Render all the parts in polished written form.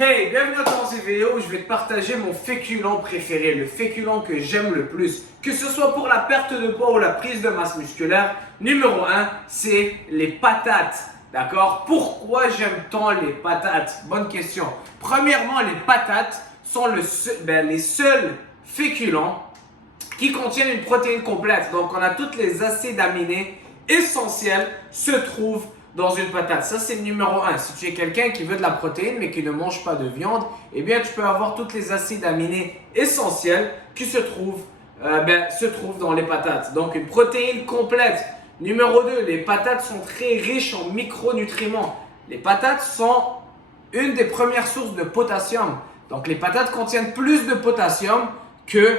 Hey, bienvenue dans cette vidéo où je vais te partager mon féculent préféré, le féculent que j'aime le plus. Que ce soit pour la perte de poids ou la prise de masse musculaire, numéro 1, c'est les patates. D'accord? Pourquoi j'aime tant les patates? Bonne question. Premièrement, les patates sont les seuls féculents qui contiennent une protéine complète. Donc, on a tous les acides aminés essentiels se trouvent dans une patate. Ça, c'est le numéro 1. Si tu es quelqu'un qui veut de la protéine mais qui ne mange pas de viande, eh bien, tu peux avoir tous les acides aminés essentiels qui se trouvent dans les patates. Donc, une protéine complète. Numéro 2, les patates sont très riches en micronutriments. Les patates sont une des premières sources de potassium. Donc, les patates contiennent plus de potassium que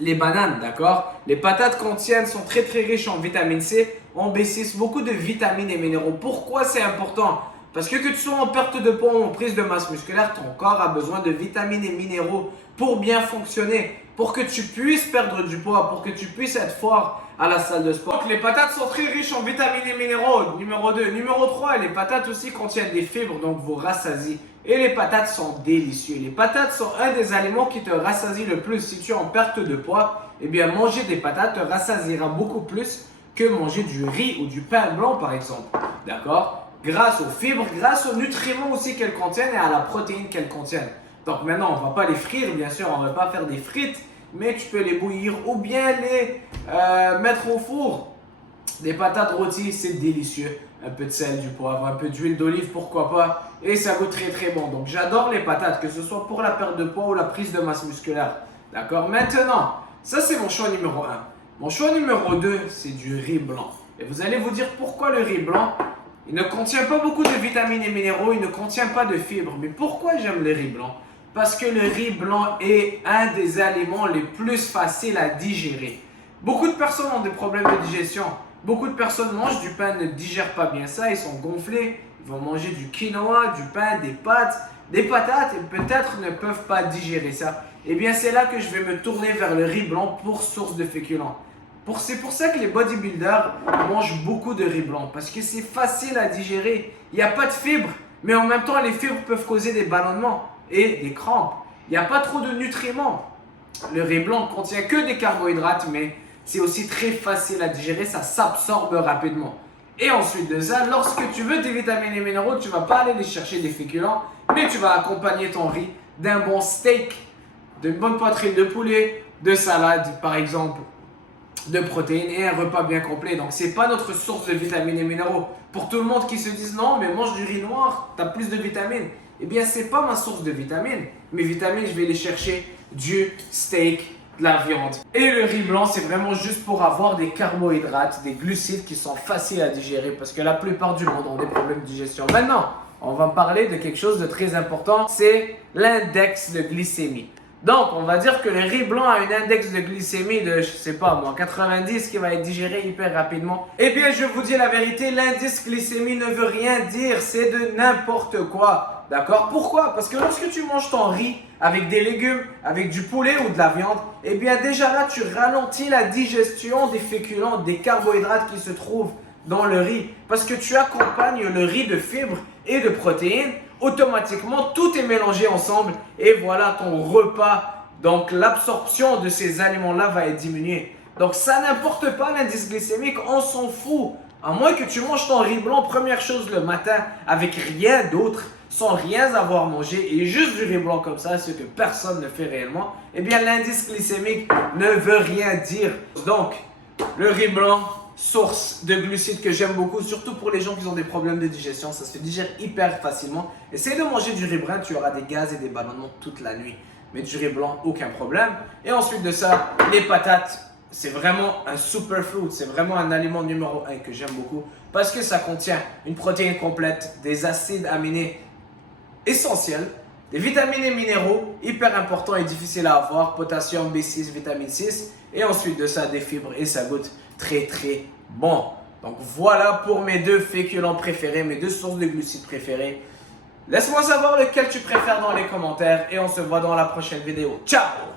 les bananes, d'accord? Les patates sont très riches en vitamine C, en B6, beaucoup de vitamines et minéraux. Pourquoi c'est important? Parce que tu sois en perte de poids ou en prise de masse musculaire, ton corps a besoin de vitamines et minéraux pour bien fonctionner, pour que tu puisses perdre du poids, pour que tu puisses être fort à la salle de sport. Donc les patates sont très riches en vitamines et minéraux, numéro 2. Numéro 3, les patates aussi contiennent des fibres, donc vous rassasient. Et les patates sont délicieux. Les patates sont un des aliments qui te rassasie le plus. Si tu es en perte de poids, eh bien manger des patates te rassasiera beaucoup plus que manger du riz ou du pain blanc par exemple. D'accord? Grâce aux fibres, grâce aux nutriments aussi qu'elles contiennent et à la protéine qu'elles contiennent. Donc maintenant, on ne va pas les frire, bien sûr, on ne va pas faire des frites, mais tu peux les bouillir ou bien les mettre au four. Des patates rôties, c'est délicieux. Un peu de sel, du poivre, un peu d'huile d'olive, pourquoi pas. Et ça goûte très bon. Donc j'adore les patates, que ce soit pour la perte de poids ou la prise de masse musculaire. D'accord? Maintenant, ça c'est mon choix numéro 1. Mon choix numéro 2, c'est du riz blanc. Et vous allez vous dire pourquoi le riz blanc? Il ne contient pas beaucoup de vitamines et minéraux, il ne contient pas de fibres. Mais pourquoi j'aime le riz blanc? Parce que le riz blanc est un des aliments les plus faciles à digérer. Beaucoup de personnes ont des problèmes de digestion. Beaucoup de personnes mangent du pain, ne digèrent pas bien ça, ils sont gonflés. Ils vont manger du quinoa, du pain, des pâtes, des patates et peut-être ne peuvent pas digérer ça. Eh bien, c'est là que je vais me tourner vers le riz blanc pour source de féculents. C'est pour ça que les bodybuilders mangent beaucoup de riz blanc parce que c'est facile à digérer. Il n'y a pas de fibres, mais en même temps, les fibres peuvent causer des ballonnements et des crampes. Il n'y a pas trop de nutriments. Le riz blanc ne contient que des carbohydrates, mais c'est aussi très facile à digérer, ça s'absorbe rapidement. Et ensuite de ça, lorsque tu veux des vitamines et minéraux, tu ne vas pas aller les chercher des féculents, mais tu vas accompagner ton riz d'un bon steak, d'une bonne poitrine de poulet, de salade par exemple, de protéines et un repas bien complet. Donc ce n'est pas notre source de vitamines et minéraux. Pour tout le monde qui se dise non, mais mange du riz noir, tu as plus de vitamines. Eh bien, ce n'est pas ma source de vitamines. Mes vitamines, je vais les chercher du steak, de la viande. Et le riz blanc, c'est vraiment juste pour avoir des carbohydrates, des glucides qui sont faciles à digérer parce que la plupart du monde ont des problèmes de digestion. Maintenant, on va parler de quelque chose de très important, c'est l'index de glycémie. Donc, on va dire que le riz blanc a un index de glycémie de, je sais pas moi, 90 qui va être digéré hyper rapidement. Eh bien, je vous dis la vérité, l'indice glycémie ne veut rien dire, c'est de n'importe quoi. D'accord? Pourquoi? Parce que lorsque tu manges ton riz avec des légumes, avec du poulet ou de la viande, eh bien déjà là, tu ralentis la digestion des féculents, des carbohydrates qui se trouvent dans le riz. Parce que tu accompagnes le riz de fibres et de protéines. Automatiquement, tout est mélangé ensemble et voilà ton repas. Donc, l'absorption de ces aliments-là va être diminuée. Donc, ça n'importe pas l'indice glycémique, on s'en fout. À moins que tu manges ton riz blanc, première chose le matin, avec rien d'autre, sans rien avoir mangé et juste du riz blanc comme ça, ce que personne ne fait réellement, eh bien, l'indice glycémique ne veut rien dire. Donc, le riz blanc, source de glucides que j'aime beaucoup, surtout pour les gens qui ont des problèmes de digestion, ça se digère hyper facilement. Essaye de manger du riz brun, tu auras des gaz et des ballonnements toute la nuit. Mais du riz blanc, aucun problème. Et ensuite de ça, les patates, c'est vraiment un superfood, c'est vraiment un aliment numéro 1 que j'aime beaucoup parce que ça contient une protéine complète, des acides aminés essentiels, des vitamines et minéraux hyper importants et difficiles à avoir, potassium, B6, vitamine 6 et ensuite de ça, des fibres et ça goûte très bon. Donc voilà pour mes deux féculents préférés, mes deux sources de glucides préférées. Laisse-moi savoir lequel tu préfères dans les commentaires et on se voit dans la prochaine vidéo. Ciao!